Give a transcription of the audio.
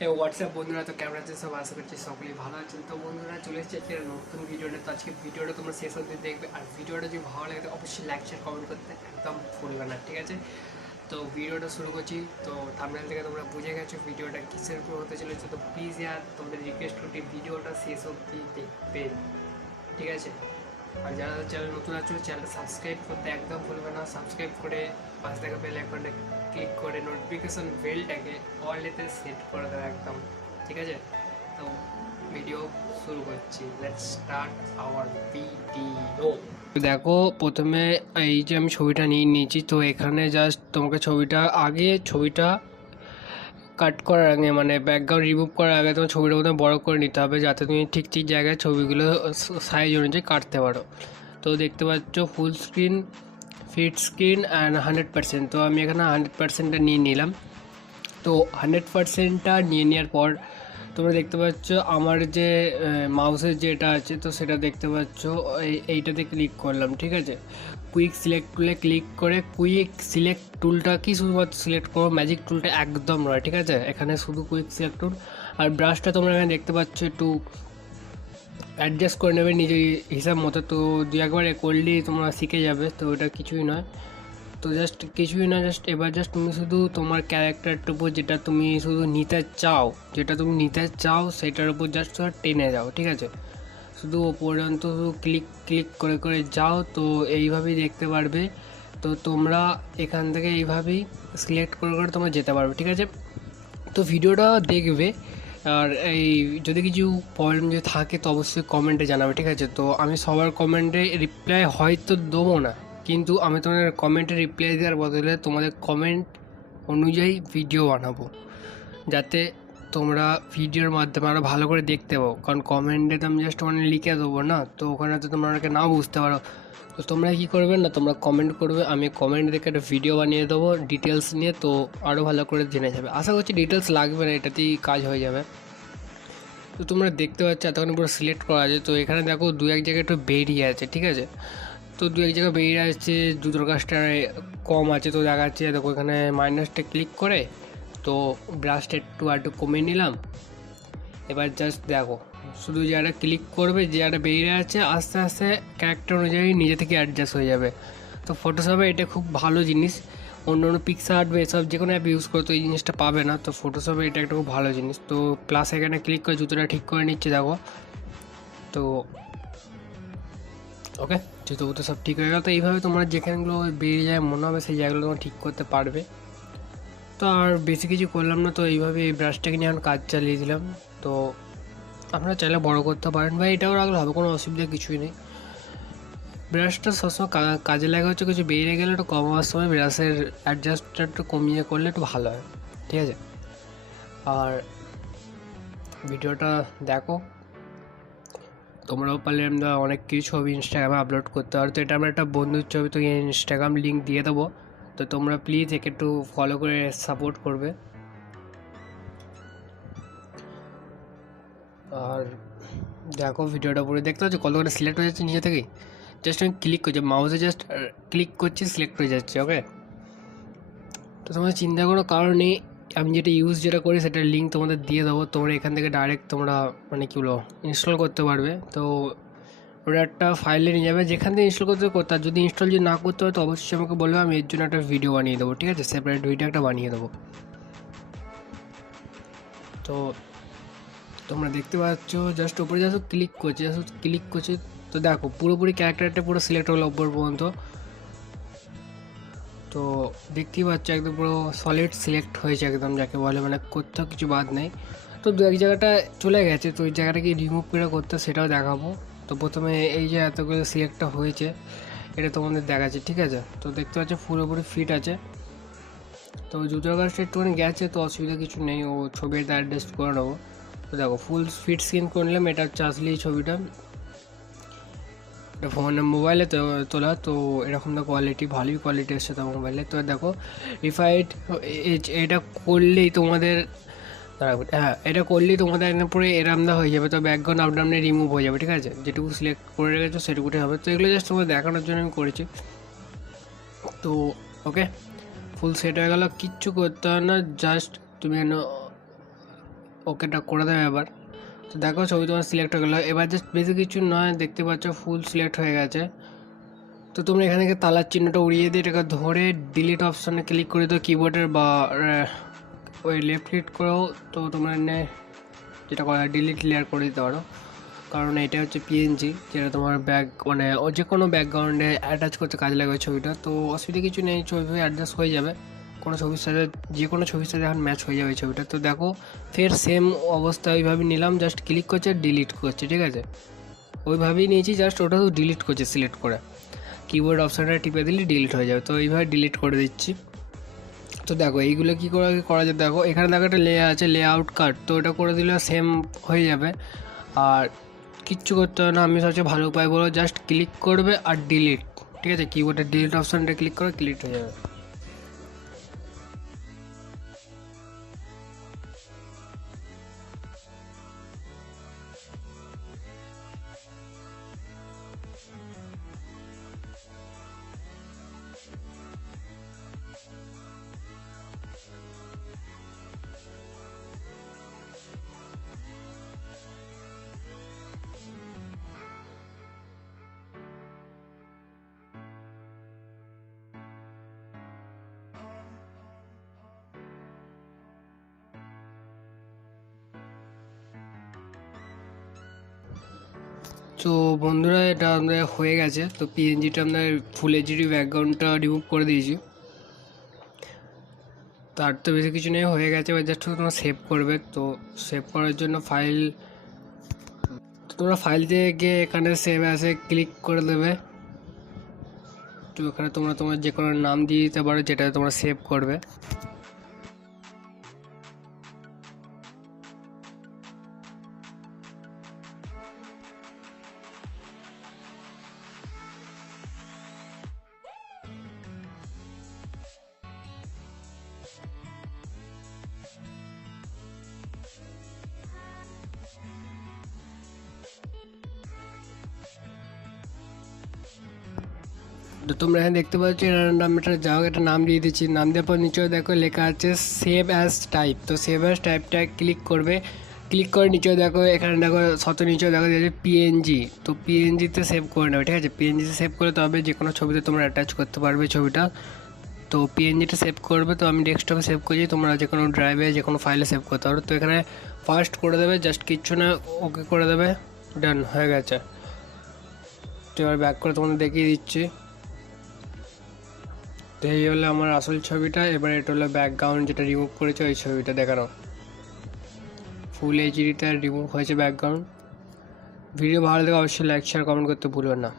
WhatsApp বন্ধুরা, তো কেমন আছে সব? আশা করছি সকলেই ভালো আছেন। তো বন্ধুরা চলে এসেছে একটা নতুন ভিডিওটা। তো আজকে ভিডিওটা তোমরা শেষ অবধি দেখবে, আর ভিডিওটা যদি ভালো লাগে তো অবশ্যই লাইক শেয়ার কমেন্ট করতে একদম ভুলবে না, ঠিক আছে? তো ভিডিওটা শুরু করছি। তো থাম্বনেল থেকে তোমরা বুঝে গেছো ভিডিওটা কিসের উপর হতে চলেছে। তো প্লিজ ইয়ার তোমাদের রিকোয়েস্ট করছি ভিডিওটা শেষ অবধি দেখবে, ঠিক আছে? আর যারা চ্যানেল নতুন আছো চ্যানেলটা সাবস্ক্রাইব করতে একদম ভুলবে না। সাবস্ক্রাইব করে পাশে থাকা বেল আইকনটা ক্লিক করে নোটিফিকেশন বেলটাকে অলরেতে সেট করে দেওয়া একদম, ঠিক আছে? তো ভিডিও শুরু করছি। Let's start our video. দেখো, প্রথমে এই যে আমি ছবিটা নিয়ে নিয়েছি, তো এখানে জাস্ট তোমাকে ছবিটা কাট করার আগে, মানে ব্যাকগ্রাউন্ড রিমুভ করার আগে তোমার ছবিটা মধ্যে বড় করে নিতে হবে, যাতে তুমি ঠিক ঠিক জায়গায় ছবিগুলো সাইজ অনুযায়ী কাটতে পারো। তো দেখতে পাচ্ছ full screen, fit screen and 100%। তো আমি এখানে 100%টা নিয়ে নিলাম। তো 100%টা নিয়ে নেওয়ার পর তোমরা দেখতে পাচ্ছ আমার যে মাউসের যেটা আছে, তো সেটা দেখতে পাচ্ছ এইটাতে ক্লিক করলাম, ঠিক আছে? কুইক সিলেক্ট টুলে ক্লিক করে কুইক সিলেক্ট টুলটা কি শুধুমাত্র সিলেক্ট করো, ম্যাজিক টুলটা একদম নয়, ঠিক আছে? এখানে শুধু কুইক সিলেক্ট টুল। আর ব্রাশটা তোমরা এখানে দেখতে পাচ্ছ একটু অ্যাডজাস্ট করে নেবে নিজের হিসাব মতো। তো দু একবার করলেই তোমরা শিখে যাবে, তো এটা কিছুই নয়। তো জাস্ট কিছুই না, জাস্ট এবার জাস্ট তুমি শুধু তোমার ক্যারেক্টারটার উপর যেটা তুমি শুধু নিতে চাও সেটার উপর জাস্ট টেনে যাও, ঠিক আছে? শুধু ও পর্যন্ত ক্লিক ক্লিক করে করে যাও। তো এইভাবেই দেখতে পারবে। তো তোমরা এখান থেকে এইভাবেই সিলেক্ট করে করে তোমরা যেতে পারবে, ঠিক আছে? তো ভিডিওটা দেখবে। আর এই যদি কিছু প্রবলেম যদি থাকে তো অবশ্যই কমেন্টে জানাবে, ঠিক আছে? তো আমি সবার কমেন্টে রিপ্লাই হয়তো দেবো না, কিন্তু আমি তোমাদের কমেন্টে রিপ্লাই দেওয়ার বদলে তোমাদের কমেন্ট অনুযায়ী ভিডিও বানাবো, যাতে তোমরা ভিডিওর মাধ্যমে আরও ভালো করে দেখতে পাও। কারণ কমেন্টে তো আমি জাস্ট মানে লিখে দেবো না, তো ওখানে তো তোমরা আমাকে নাও বুঝতে পারো। তো তোমরা কী করবে না, তোমরা কমেন্ট করবে, আমি কমেন্ট দেখে একটা ভিডিও বানিয়ে দেবো ডিটেলস নিয়ে, তো আরও ভালো করে জেনে যাবে। আশা করছি ডিটেলস লাগবে না, এটাতেই কাজ হয়ে যাবে। তো তোমরা দেখতে পাচ্ছ এতক্ষণ পুরো সিলেক্ট করা আছে। তো এখানে দেখো দু এক জায়গায় একটু বেরিয়ে আছে, ঠিক আছে? তো দু এক জায়গায় বেরিয়ে আসছে, জুতোর কাজটা কম আছে, তো দেখাচ্ছে দেখো এখানে মাইনাসটা ক্লিক করে তো ব্রাশটা একটু কমিয়ে নিলাম। এবার জাস্ট দেখো শুধু যারা ক্লিক করবে, যারা বেরিয়ে আছে আস্তে আস্তে ক্যারেক্টার অনুযায়ী নিজে থেকে অ্যাডজাস্ট হয়ে যাবে। তো ফটোশপে এটা খুব ভালো জিনিস। অন্য অন্য পিক্সাআর্ট বা এসব যে কোনো অ্যাপ ইউজ করে তো এই জিনিসটা পাবে না। তো ফটোশপে এটা একটা খুব ভালো জিনিস। তো প্লাস এখানে ক্লিক করে জুতোটা ঠিক করে নিচ্ছে দেখো। তো ওকে, জুতো তো সব ঠিক হয়ে গেল। তো এইভাবে তোমরা যেখানেগুলো বেরিয়ে যায় মনে হবে সেই জায়গাগুলো তোমরা ঠিক করতে পারবে। তো আর বেশি কিছু করলাম না, তো এইভাবে এই ব্রাশটাকে নিয়ে এখন কাজ চালিয়ে দিলাম। তো আপনারা চাইলে বড় করতে পারেন বা এটাও রাখলে হবে, কোনো অসুবিধা কিছুই নেই। ব্রাশটা সবসময় কাজে লাগা হচ্ছে কিছু বেরিয়ে গেলে একটু কমাবার সময় ব্রাশের অ্যাডজাস্টটা একটু কমিয়ে করলে একটু ভালো হয়, ঠিক আছে? আর ভিডিওটা দেখো, তোমরাও পারলে আমরা অনেক কিছু ছবি ইনস্টাগ্রামে আপলোড করতে পারো। তো এটা আমার একটা বন্ধুর ছবি, তো ইনস্টাগ্রাম লিঙ্ক দিয়ে দেবো। তো তোমরা প্লিজ একে একটু ফলো করে সাপোর্ট করবে। আর দেখো ভিডিওটা পুরো দেখতে পাচ্ছ কত করে সিলেক্ট হয়ে যাচ্ছে নিজে থেকেই। জাস্ট আমি ক্লিক করছি, মাউসে জাস্ট ক্লিক করছি, সিলেক্ট হয়ে যাচ্ছে। ওকে, তো তোমাদের চিন্তা কোনো কারণ নেই। আমি যেটা করি সেটার লিঙ্ক তোমাদের দিয়ে দেবো। তোমরা এখান থেকে ডাইরেক্ট তোমরা মানে কী বলো ইনস্টল করতে পারবে। তো ওটা একটা ফাইলে নিয়ে যাবে, যেখান থেকে ইনস্টল করতে আর যদি ইনস্টল যদি না করতে হয় তো অবশ্যই আমাকে বলবে, আমি এর জন্য একটা ভিডিও বানিয়ে দেবো, ঠিক আছে? সেপারেট ভিডিও একটা বানিয়ে দেবো। তো তোমরা দেখতে পাচ্ছ জাস্ট উপরে ক্লিক করছে। তো দেখো পুরোপুরি ক্যারেক্টারটা পুরো সিলেক্ট হলো উপর পর্যন্ত। তো দেখতেই পাচ্ছ একদম পুরো সলিড সিলেক্ট হয়েছে একদম, যাকে বলে মানে কোথাও কিছু বাদ নেই। তো দু এক জায়গাটা চলে গেছে, তো ওই জায়গাটাকে রিমুভ করে করতে সেটাও দেখাবো। তো প্রথমে এই যে এতগুলো সিলেক্টটা হয়েছে এটা তোমাদের দেখাচ্ছে, ঠিক আছে? তো দেখতে পাচ্ছ পুরোপুরি ফিট আছে। তো জুতোর কাজটা একটুখানি গেছে, তো অসুবিধা কিছু নেই, ও ছবিটা অ্যাডজাস্ট করে নেবো। তো দেখো ফুল ফিট স্ক্রিন করে নিলাম। এটা হচ্ছে আসলে এই ছবিটা, এটা ফোনে মোবাইলে তোলা। তো এরকম তো কোয়ালিটি ভালোই কোয়ালিটি এসছে তো মোবাইলে। তো দেখো রিফাইড এটা করলেই তোমাদের হ্যাঁ, এটা করলেই তোমাদের একদম পুরো এরামদা হয়ে যাবে। তো ব্যাকগ্রাউন্ড আপডাউনে রিমুভ হয়ে যাবে, ঠিক আছে? যেটুকু সিলেক্ট করে রেখেছো সেটুকুটাই হবে। তো এগুলো জাস্ট তোমাদের দেখানোর জন্য আমি করেছি। তো ওকে, ফুল সেট হয়ে গেল, কিচ্ছু করতে হয় না। জাস্ট তুমি ওকেটা করে দেবে এবার। তো দেখো ছবি তোমার সিলেক্ট হয়ে গেলো। এবার জাস্ট বেশি কিছু নয়, দেখতে পাচ্ছ ফুল সিলেক্ট হয়ে গেছে। তো তোমরা এখান থেকে তালার চিহ্নটা উড়িয়ে দিয়ে এটাকে ধরে ডিলিট অপশানে ক্লিক করে দাও কিবোর্ডের, বা ওই লেফট ক্লিক করেও তো তোমরা যেটা করা ডিলিট লেয়ার করে দিতে পারো, কারণ এটা হচ্ছে পিএনজি, যেটা তোমার মানে যে কোনো ব্যাকগ্রাউন্ডে অ্যাটাচ করতে কাজে লাগবে ছবিটা। তো অসুবিধা কিছু নেই, ছবি অ্যাডজাস্ট হয়ে যাবে কোনো ছবির সাথে, যে কোনো ছবির সাথে এখন ম্যাচ হয়ে যাবে ছবিটা। তো দেখো ফের সেম অবস্থা ওইভাবে নিলাম, জাস্ট ক্লিক করছে ডিলিট করছে, ঠিক আছে, ওইভাবেই নিয়েছি, জাস্ট ওটা তো ডিলিট করছে সিলেক্ট করে, কিবোর্ড অপশানটা টিপে দিলে ডিলিট হয়ে যাবে। তো এইভাবে ডিলিট করে দিচ্ছি। তো দেখো এইগুলো কী করে করা যায়, দেখো এখানে দেখো একটা লেয়ার আছে লেআউট কাট, তো ওটা করে দিলে সেম হয়ে যাবে, আর কিচ্ছু করতে হবে না। আমি সবচেয়ে ভালো উপায় বলো, জাস্ট ক্লিক করবে আর ডিলিট, ঠিক আছে, কিবোর্ডের ডিলিট অপশানটা ক্লিক করে ডিলিট হয়ে যাবে। তো বন্ধুরা এটা আমাদের হয়ে গেছে। তো পিএনজিটা আপনার ফুল এইচডি ব্যাকগ্রাউন্ডটা রিমুভ করে দিয়েছি, তার তো বেশি কিছু নেই, হয়ে গেছে। এবার জাস্ট তোমরা সেভ করবে। তো সেভ করার জন্য তোমরা ফাইল দিয়ে গিয়ে এখানে সেভ অ্যাসে ক্লিক করে দেবে। তো এখানে তোমরা তোমার যে কোনো নাম দিয়ে দিতে পারো যেটা তোমরা সেভ করবে। তো তোমরা এখানে দেখতে পাচ্ছ এটা যাও, এটা নাম দিয়ে দিচ্ছি, নাম দেওয়ার পর নিচেও দেখো লেখা আছে সেভ অ্যাজ টাইপ। তো সেভ অ্যাজ টাইপটা ক্লিক করবে, ক্লিক করে নিচেও দেখো এখানে দেখো নিচেও দেখো যে পিএনজি, তো পিএনজিতে সেভ করে নেবে, ঠিক আছে, পিএনজিতে সেভ করে তবে যে কোনো ছবিতে তোমরা অ্যাটাচ করতে পারবে ছবিটা। তো পিএনজিটা সেভ করবে, তো আমি ডেস্কটপে সেভ করছি, তোমরা যে কোনো ড্রাইভে যে কোনো ফাইলে সেভ করতে পারো। তো এখানে ফার্স্ট করে দেবে, জাস্ট কিচ্ছু না, ওকে করে দেবে, ডান হয়ে গেছে। তো এবার ব্যাক করে তোমাদের দেখিয়ে দিচ্ছি। তো এই হলো আমার আসল ছবিটা। এবার এটা হলো ব্যাকগ্রাউন্ড যেটা রিমুভ করেছে ওই ছবিটা দেখানো, ফুল এইচডিটা রিমুভ হয়েছে ব্যাকগ্রাউন্ড। ভিডিও ভালো লাগে অবশ্যই লাইক শেয়ার কমেন্ট করতে ভুলবেন না।